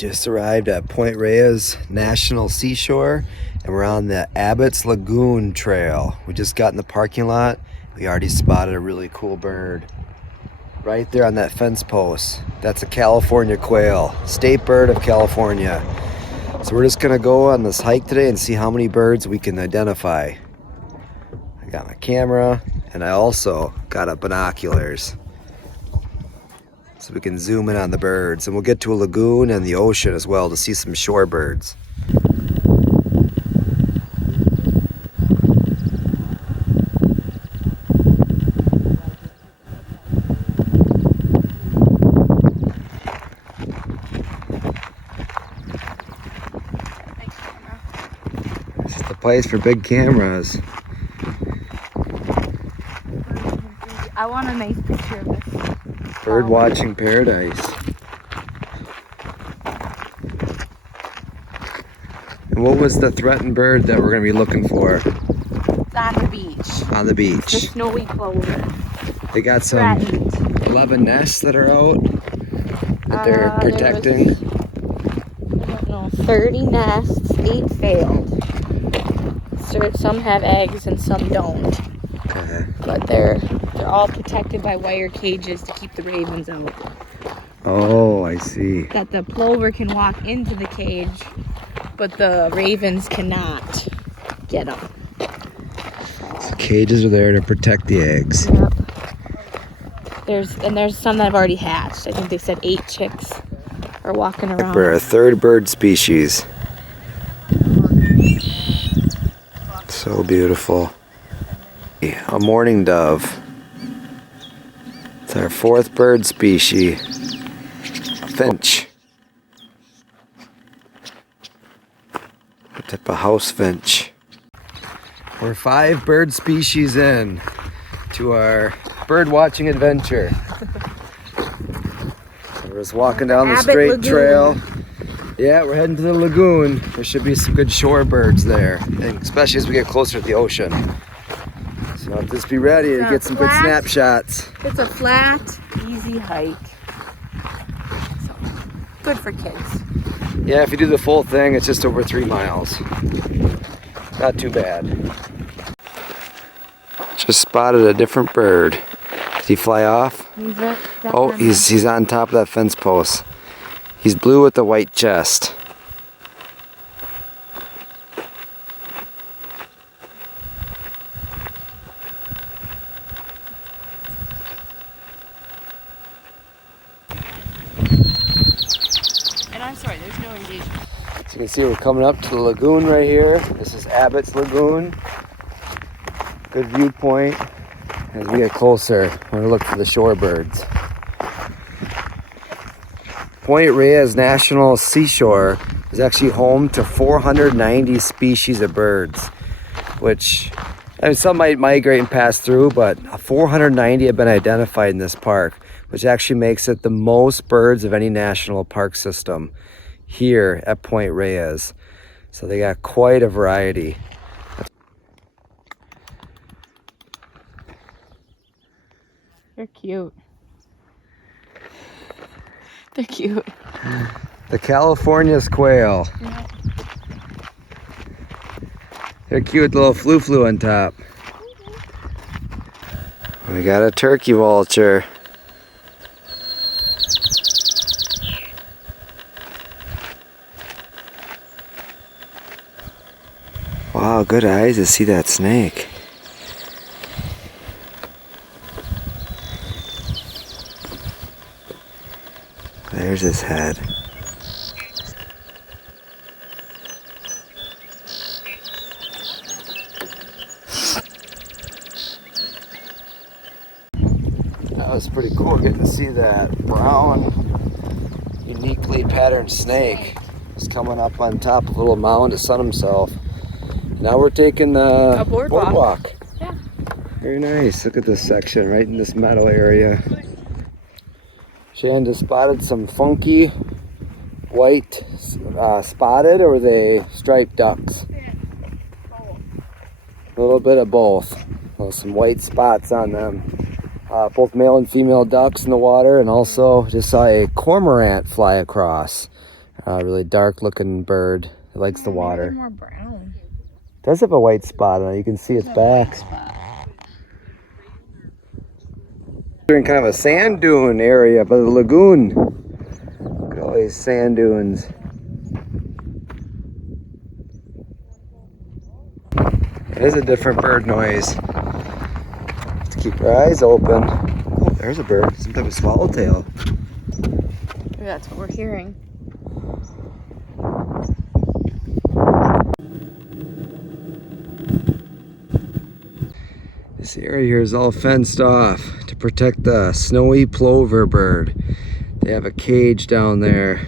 Just arrived at Point Reyes National Seashore, and we're on the Abbott's Lagoon trail. We just got in the parking lot. We already spotted a really cool bird right there on that fence post. That's a California quail, state bird of California. So we're just gonna go on this hike today and see how many birds we can identify. I got my camera and I also got a binoculars, so we can zoom in on the birds, and we'll get to a lagoon and the ocean as well to see some shorebirds. This is the place for big cameras. I want a nice picture of this. Birdwatching paradise. And what was the threatened bird that we're going to be looking for? It's on the beach. On the beach. It's the snowy plover. They got some Threatened. 11 nests that are out that they're protecting. I don't know, 30 nests, 8 failed. So some have eggs and some don't. Okay. But they're all protected by wire cages to keep the ravens out. Oh, I see. That the plover can walk into the cage, but the ravens cannot get them. So cages are there to protect the eggs. Yep. There's some that have already hatched. I think they said 8 chicks are walking around. We're a third bird species. So beautiful. A mourning dove. It's our 4th bird species. Finch. A type of house finch. We're 5 bird species in to our bird watching adventure. We're just walking down the Abbott straight Lagoon. trail. Yeah, we're heading to the lagoon. There should be some good shorebirds there, and especially as we get closer to the ocean. So I'll just be ready to get some good snapshots. It's a flat, easy hike. So, good for kids. Yeah, if you do the full thing, it's just over 3 miles. Not too bad. Just spotted a different bird. Did he fly off? Oh, he's on top of that fence post. He's blue with the white chest. And I'm sorry, there's no engagement. So you can see we're coming up to the lagoon right here. This is Abbott's Lagoon. Good viewpoint. As we get closer, we're going to look for the shorebirds. Point Reyes National Seashore is actually home to 490 species of birds, which, I mean, some might migrate and pass through, but 490 have been identified in this park, which actually makes it the most birds of any national park system here at Point Reyes. So they got quite a variety. They're cute. They're cute. The California quail. Yeah. They're cute, little flu on top. We got a turkey vulture. Wow, good eyes to see that snake. There's his head. That was pretty cool getting to see that brown, uniquely patterned snake. He's coming up on top of a little mound to sun himself. Now we're taking the boardwalk. Yeah. Very nice. Look at this section right in this meadow area. Shan just spotted some funky white spotted, or were they striped ducks? A little bit of both. Well, some white spots on them. Both male and female ducks in the water, and also just saw a cormorant fly across. Really dark looking bird. It likes the water. More brown. Does have a white spot on it. You can see its back. We're in kind of a sand dune area by the lagoon. Look at all these sand dunes. It is a different bird noise. Let's keep our eyes open. Oh, there's a bird. Some type of swallowtail. Maybe that's what we're hearing. This area here is all fenced off to protect the snowy plover bird. They have a cage down there,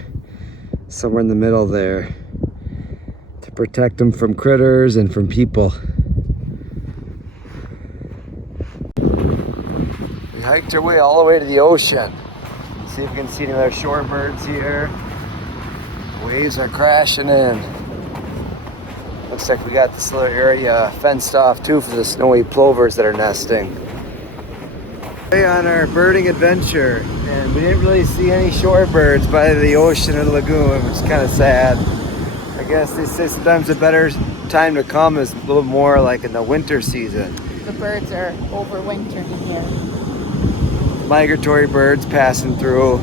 somewhere in the middle there, to protect them from critters and from people. We hiked our way all the way to the ocean. See if we can see any other shorebirds here. Waves are crashing in. Looks like we got this little area fenced off too for the snowy plovers that are nesting. We're on our birding adventure, and we didn't really see any shorebirds by the ocean or the lagoon, which is kind of sad. I guess they say sometimes a better time to come is a little more like in the winter season. The birds are overwintering here. Migratory birds passing through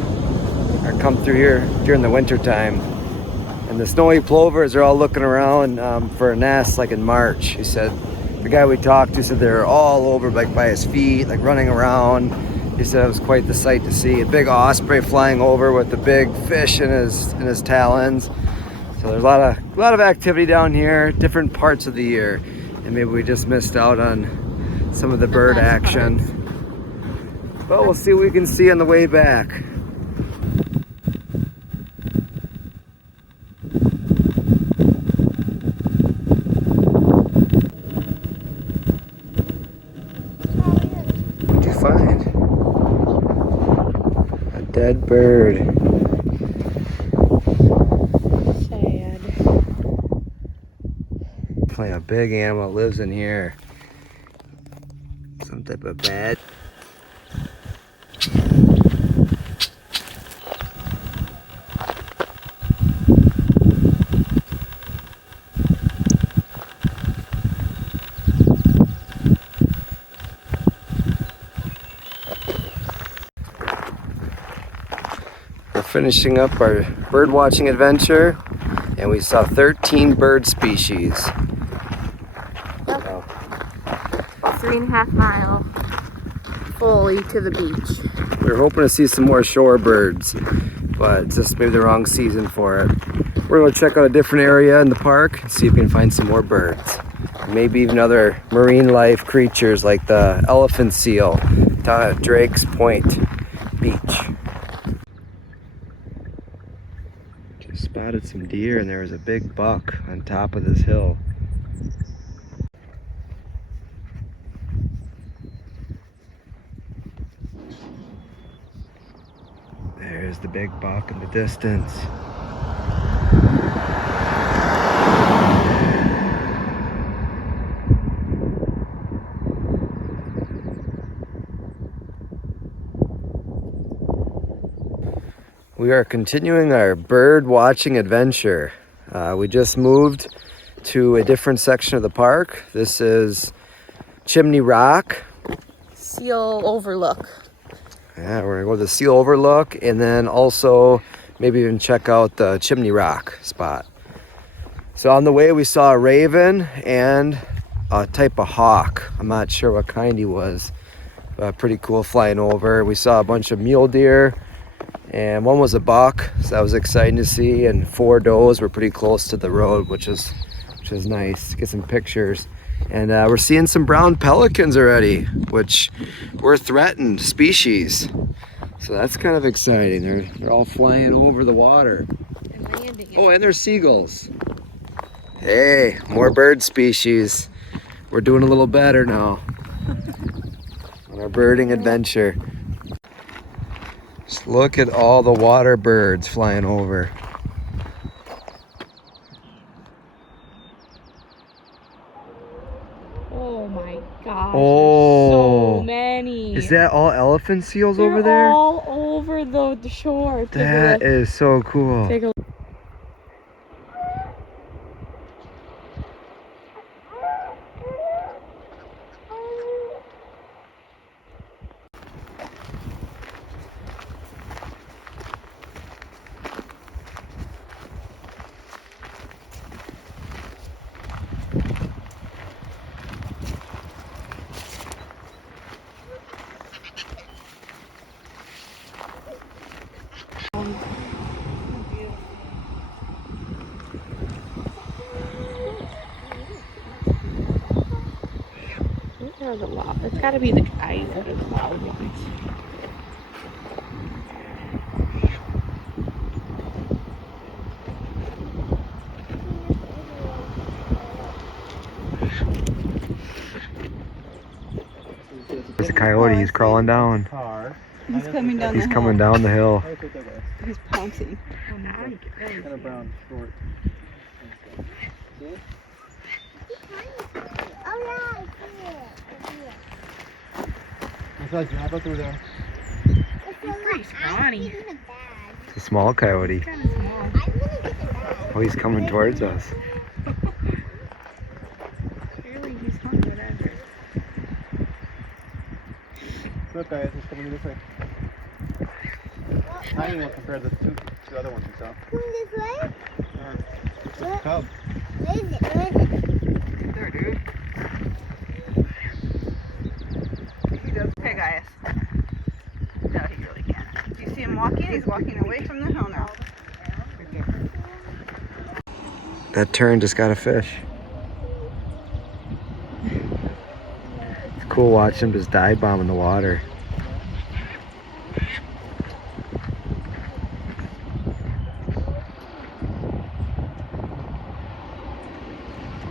or come through here during the winter time. And the snowy plovers are all looking around for a nest like in March. He said, the guy we talked to said they're all over like by his feet, like running around. He said it was quite the sight to see. A big osprey flying over with a big fish in his talons. So there's a lot of activity down here, different parts of the year. And maybe we just missed out on some of the bird action. But we'll see what we can see on the way back. What'd you find? A dead bird. Sad. Probably a big animal lives in here. Some type of bat. We're finishing up our bird watching adventure, and we saw 13 bird species. Yep. Wow. 3.5 mile fully to the beach. We were hoping to see some more shorebirds, but it's just maybe the wrong season for it. We're going to check out a different area in the park and see if we can find some more birds. Maybe even other marine life creatures like the elephant seal down at Drake's Point Beach. Just spotted some deer, and there was a big buck on top of this hill. There's the big buck in the distance. We are continuing our bird watching adventure. We just moved to a different section of the park. This is Chimney Rock. Seal overlook. Yeah, we're gonna go to the Seal Overlook and then also maybe even check out the Chimney Rock spot. So on the way we saw a raven and a type of hawk. I'm not sure what kind he was, but pretty cool flying over. We saw a bunch of mule deer, and one was a buck, so that was exciting to see, and 4 does were pretty close to the road, which is nice. Get some pictures. And we're seeing some brown pelicans already, which were threatened species. So that's kind of exciting. They're all flying over the water. And landing. Oh, and there's seagulls. Hey, more bird species. We're doing a little better now on our birding adventure. Just look at all the water birds flying over. Oh my gosh. Oh, so many. Is that all elephant seals They're over there? all over the shore. That is so cool. Take a look. There are the loud. It's got to be the guys that are the loud ones. There's a coyote. He's crawling down. He's coming down the He's hill. coming down the hill. He's pouncing. Oh, now you get really Kind of brown, short. Oh yeah, I see it. I see it. I saw a giraffe through there. It's pretty scrawny. I'm getting a bag. It's a small coyote. kind of small. I'm gonna get the bag. Oh, he's coming towards us. Clearly he's hungry. Look, guys, it's coming this way. Tiny one compared to the two other ones we saw. Come this way? It's a cub. Where is it? Where is it? There, dude. He does. Hey, guys. No, he really can't. Do you see him walking? He's walking away from the hill now. That tern just got a fish. It's cool watching him just dive bomb in the water.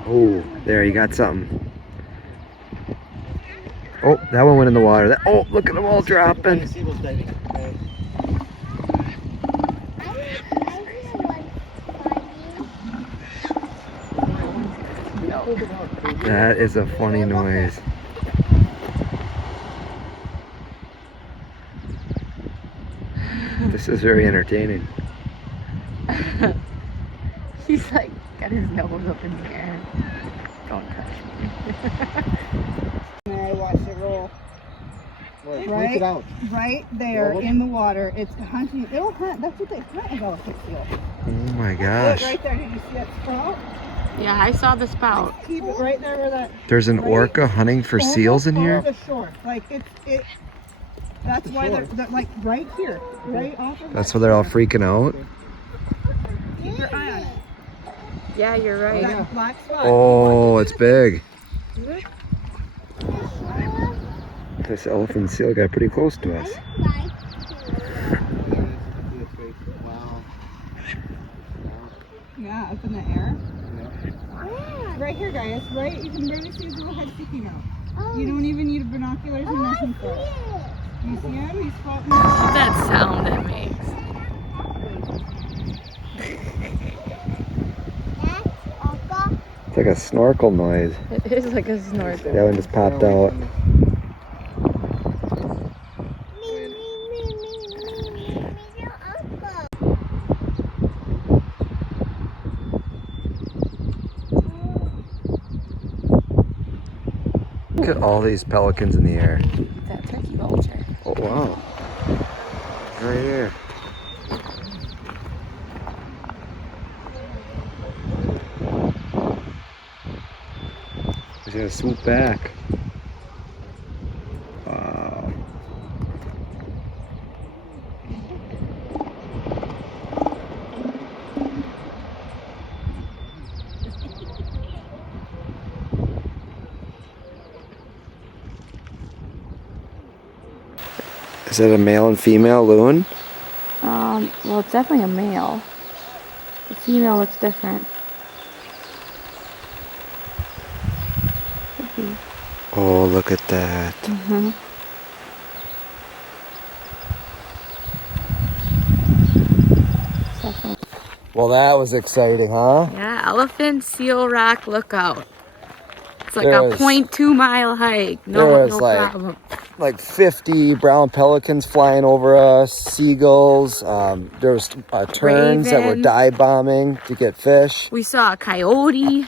Oh, there, you got something. Oh, that one went in the water. Oh, look at them all dropping. Seagulls diving. That is a funny noise. This is very entertaining. He's like got his nose up in the air. Don't touch me. And I watched it roll. Look Right? it out. Right there in the water. It's hunting. It'll hunt. That's what they hunt is elephant seal. Oh my Look gosh. right there. Did you see that sprout? Yeah, I saw the spout. Keep it right there where that. There's an orca hunting for seals in here? Almost on the shore. Like it. That's why they're like right here, right off of. That's why they're all freaking out. Keep your eye on it. Yeah, you're right. That black spot. Oh, it's big. Look. This elephant seal got pretty close to us. Wow. Yeah, up in the air. Yeah. Right here, guys. Right, you can barely see his little head sticking out. You don't even need binoculars or nothing for it. You see him? He's floating. What's that sound it makes? It's like a snorkel noise. It is like a snorkel. That one just popped out. Look at all these pelicans in the air. That turkey vulture. Oh, wow. Right here. He's gonna swoop back. Wow. Is it a male and female loon? Well, it's definitely a male. The female looks different. Could be. Oh, look at that. Mm-hmm. Definitely. Well, that was exciting, huh? Yeah, Elephant Seal Rock Lookout. It's like There a was- 0.2 mile hike. there No, was no like- problem. Like 50 brown pelicans flying over us, seagulls. There was terns that were Ravens. dive bombing to get fish. We saw a coyote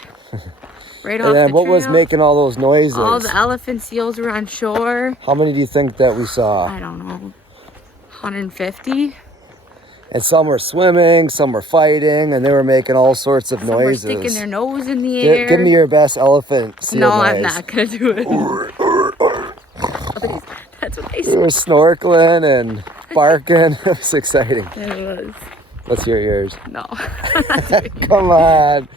right off And then the what was trail. making all those noises? All the elephant seals were on shore. How many do you think that we saw? I don't know, 150. And some were swimming, some were fighting, and they were making all sorts of Some were noises. sticking their nose in the air. Give me your best elephant seal No, noise. I'm not gonna do it. That's what they They said. were snorkeling and barking. It was exciting. It was. Let's hear yours. No. Come on.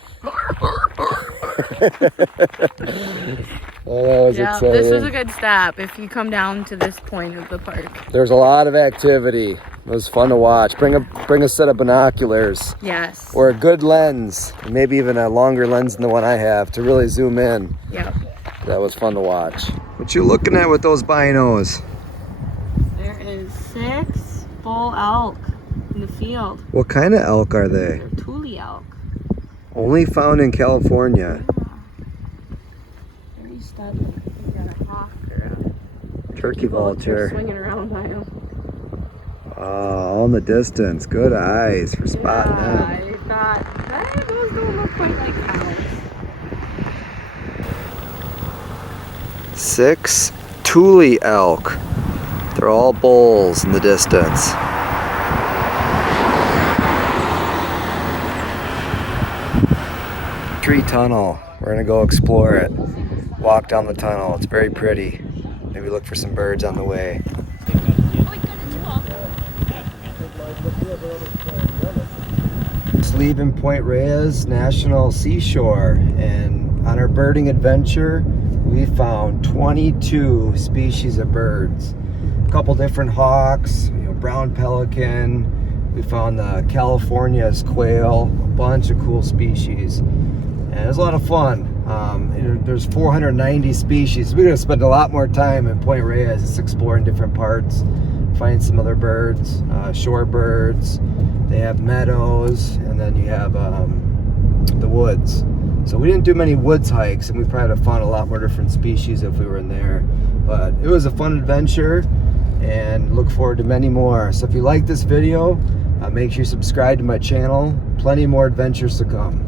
Oh, that was Yeah, exciting. this was a good stop if you come down to this point of the park. There's a lot of activity. It was fun to watch. Bring a set of binoculars Yes. or a good lens, and maybe even a longer lens than the one I have to really zoom in. Yep. That was fun to watch. What you looking at with those binos? There is 6 bull elk in the field. What kind of elk are they? They're Tule elk. Only found in California. Yeah. Very steady. We got a hawk or a Turkey vulture. swinging around by him. All in the distance. Good eyes for spotting them. I thought, those don't look quite like cows. 6 Tule elk. They're all bulls in the distance. Tree tunnel. We're gonna go explore it. Walk down the tunnel. It's very pretty. Maybe look for some birds on the way. Just leaving Point Reyes, National Seashore, and on our birding adventure, we found 22 species of birds. A couple different hawks, brown pelican. We found the California's quail, a bunch of cool species. And it was a lot of fun. There's 490 species. We're gonna spend a lot more time in Point Reyes just exploring different parts, finding some other birds, shorebirds. They have meadows, and then you have the woods. So we didn't do many woods hikes, and we probably would have found a lot more different species if we were in there. But it was a fun adventure, and look forward to many more. So if you like this video, make sure you subscribe to my channel. Plenty more adventures to come.